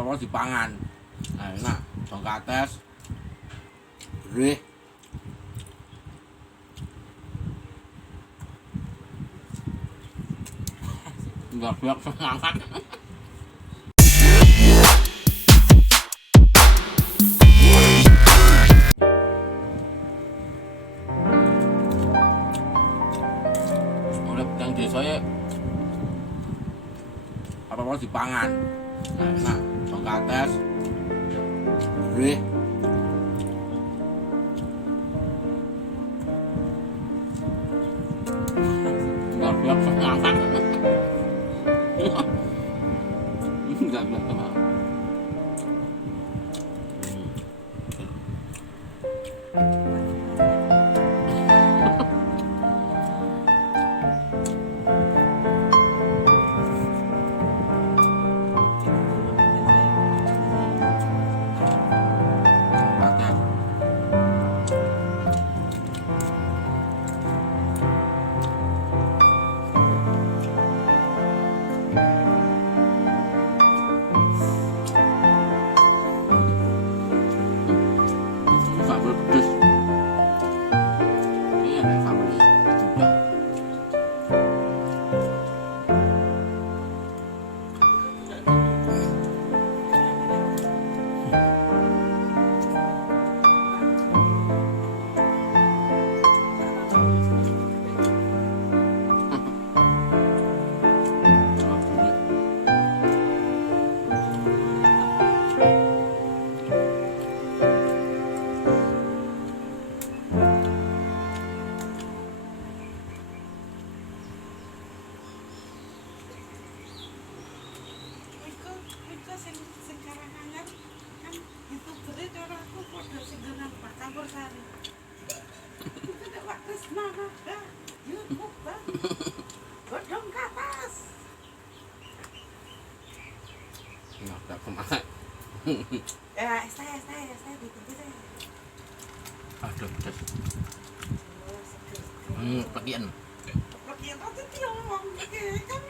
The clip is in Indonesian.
apa-apa dipangan. Nah, enak. Songkates. Gurih. Enggak semangat. Urip nang desa e apa-apa dipangan. Nah, enak. Songkates. Gurih. Enggak semangat. Enggak semangat. Sambal pedes. Ini ada sambal udang. Iku sing karangan kan YouTuber cara aku padha sing dengan Pak Campur Sari. Tidak waktu semangat dah. YouTube dah. Godong ke atas. Enggak semangat. Saya bikin kita. Aduh, pedes. Oh, seger. Pekian. Pakai apa tuh ngomong? Pakai kan.